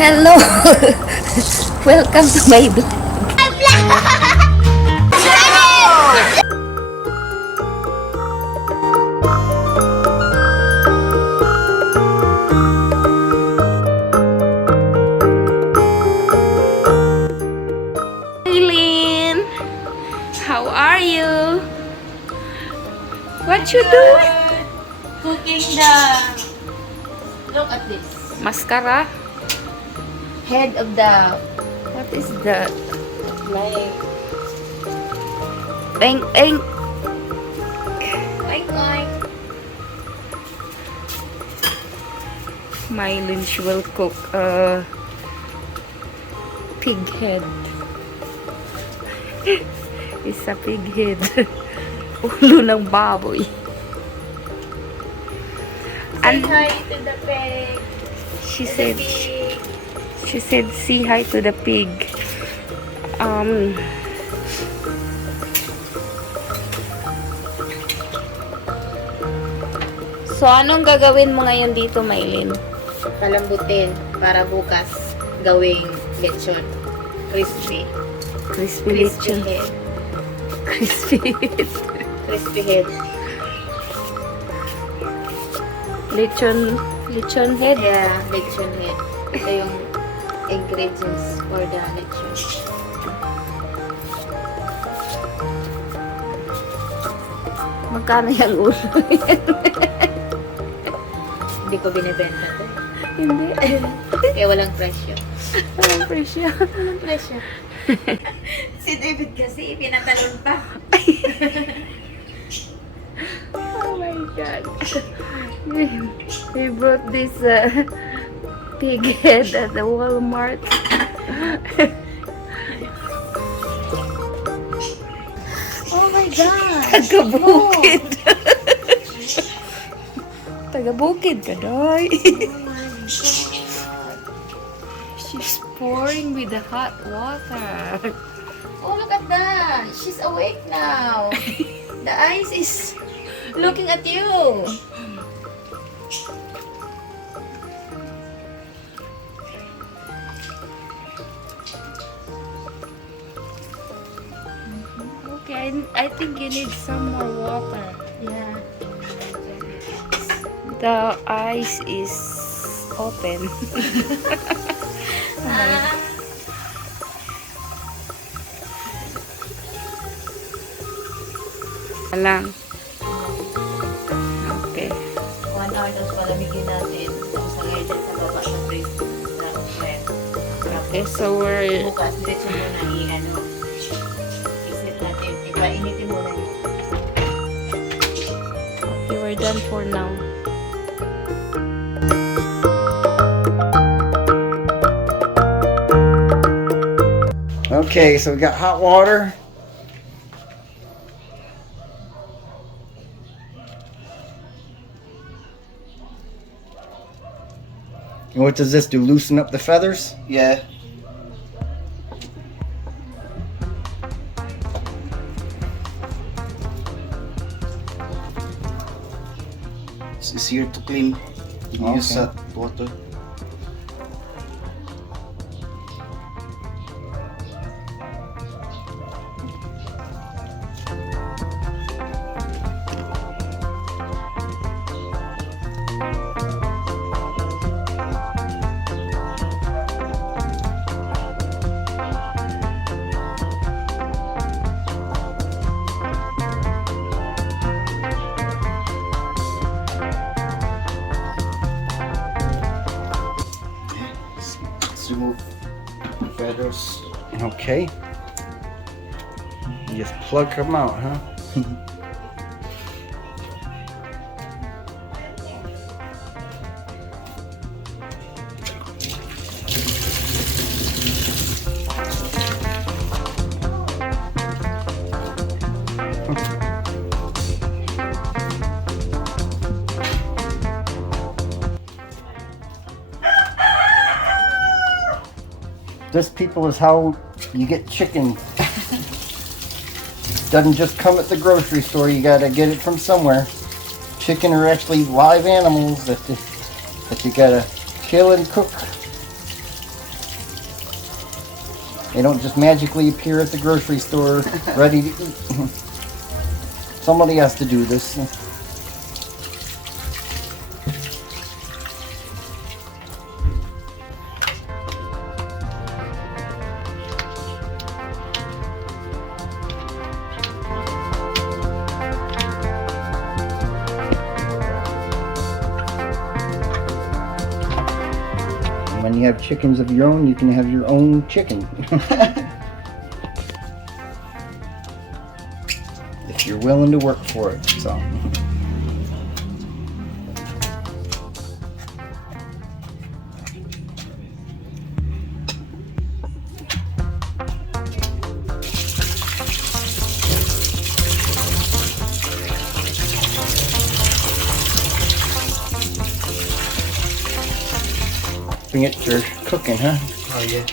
Hello! Welcome to my vlog. Mylene, how are you? What you doing? Cooking the... Look at this. Mascara? Head of the... What is that? Like... Eng, eng. Like... Mylene, she will cook pig head. It's a pig head. Ulo ng baboy. Say hi to the pig. She To said, the pig. she said, say hi to the pig. So, anong gagawin mo ngayon dito, Mylene? Palambutin para bukas gawing lechon. Crispy. Crispy Crispy lechon. head. Crispy. Crispy head. Lechon head. Yeah, lechon head. Ito yung ingredients for the lechon. Magkano yung ulo? Hindi ko binibenta to. Hindi. Kaya walang presyo. Walang presyo. Walang presyo. Si David kasi pinatalon pa. Oh my God. They brought this pig head at the Walmart. Oh my God! Taga-bukid. Taga-bukid ka, Doy. Oh my God! She's pouring with the hot water. Oh, look at that! She's awake now. The eyes is looking at you. Okay, I think you need some more water. Yeah. The eyes is open. Ah, Lang. Okay. 1 hour tapos palamigin natin. Tapos lagay dyan sa baba sa fridge sa oven. Okay, so we're Bukas, diretso muna i-ano. Isit natin. Ipainitin muna yun. okay, we're done for now. Okay, so we got hot water. And what does this do? Loosen up the feathers? Yeah. It's easier to clean. You use Okay. that water. Let's remove the feathers. Okay. You just pluck them out, huh? This, people, is how you get chicken. Doesn't just come at the grocery store. You gotta get it from somewhere. Chicken are actually live animals that you gotta kill and cook. They don't just magically appear at the grocery store ready to eat. Somebody has to do this. When you have chickens of your own, you can have your own chicken. If you're willing to work for it, so. Bring it for cooking, huh? Oh yeah.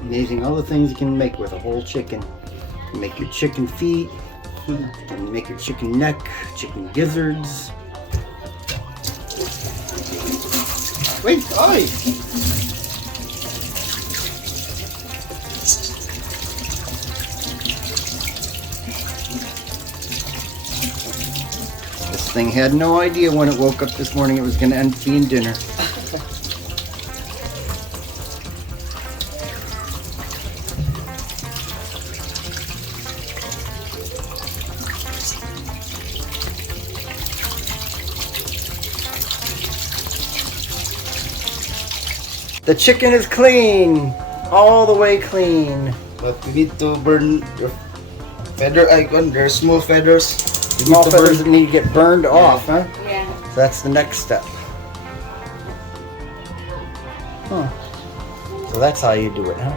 Amazing all the things you can make with a whole chicken. You can make your chicken feet, and make your chicken neck, chicken gizzards. Wait, oi! This thing had no idea when it woke up this morning it was going to end up being dinner. The chicken is clean, all the way clean. But we need to burn your feather icon. There's small feathers. You Small need to feathers burn. that need to get burned off, huh? Yeah. So that's the next step. Huh. So that's how you do it, huh?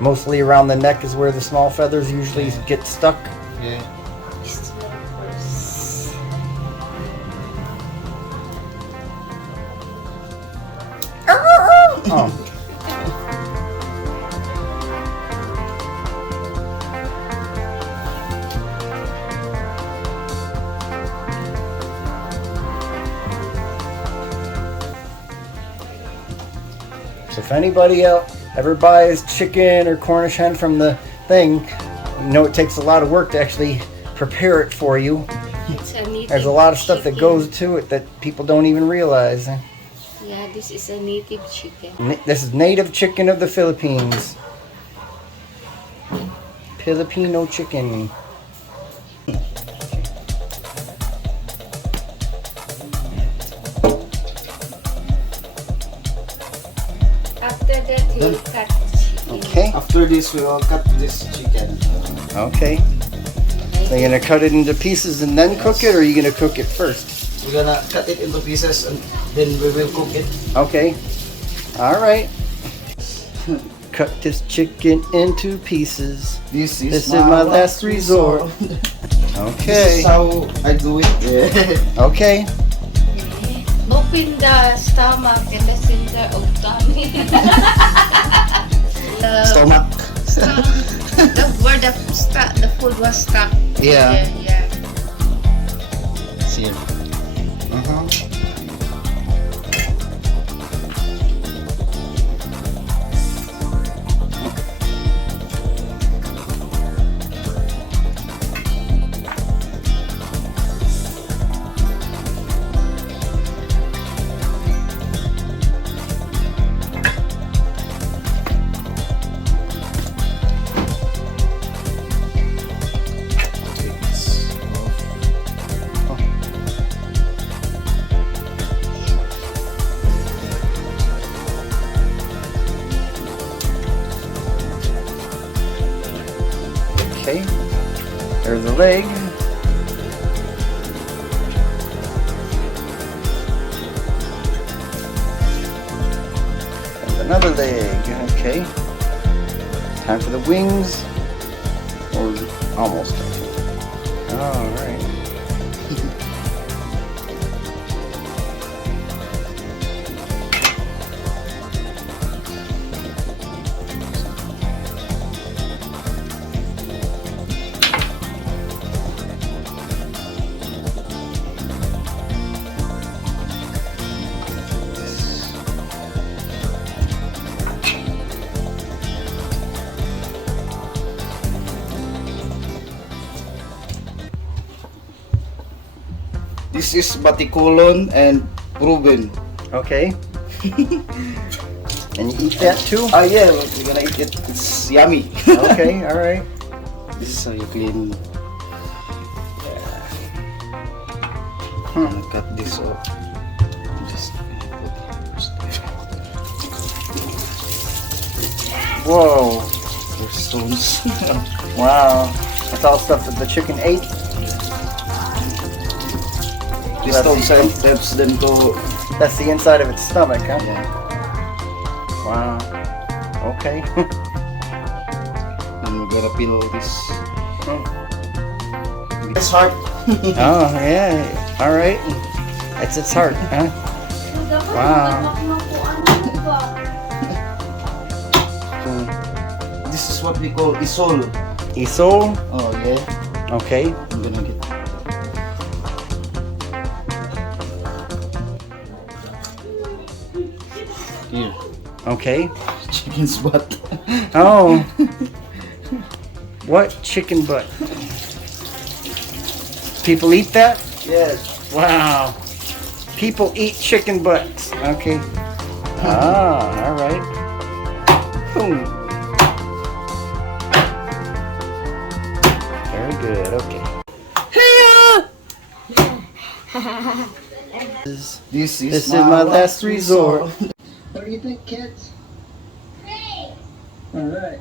Mostly around the neck is where the small feathers usually get stuck. Yeah. Oh. So if anybody ever buys chicken or Cornish hen from the thing, you know it takes a lot of work to actually prepare it for you. It's a native There's a lot of stuff that chicken. goes to it that people don't even realize. Yeah, this is a native chicken. This is native chicken of the Philippines. Filipino chicken. After that, he'll cut chicken. Okay, After this, we will cut this chicken. okay. So you're gonna cut it into pieces and then cook it, or are you gonna cook it first? We're gonna cut it into pieces and then we will cook it. Okay. All right. Cut this chicken into pieces. This is This is my last resort. This Okay. is how I do it. Yeah. Okay. Open the stomach and the center of tummy. Stomach. Where the food was stuck. Yeah. Yeah. See it. Uh-huh. Okay, there's a leg. And another leg. Okay. Time for the wings. Or almost. Alright. This is batikulon and proven. Okay. And you eat that too? Ah, yeah, we're gonna eat it. It's yummy. Okay, all right. This is how you clean. Hmm. I'm gonna cut this off. Just Whoa. there's stones. Wow. That's all stuff that the chicken ate? These stones helps them to. That's the inside of its stomach, huh? Yeah. Wow. Okay. And we're gonna peel this. Hmm. This heart. Oh, yeah. All right. It's its heart, huh? Wow. This is what we call isol. Isol? Oh yeah. Okay. I'm gonna get. Here. Okay. Chicken's butt. Oh. What? Chicken butt? People eat that? Yes. Wow. People eat chicken butts. Okay. Ah, all right. Boom. Very good. Okay. This This is my last resort. What do you think, kids? Great. All right.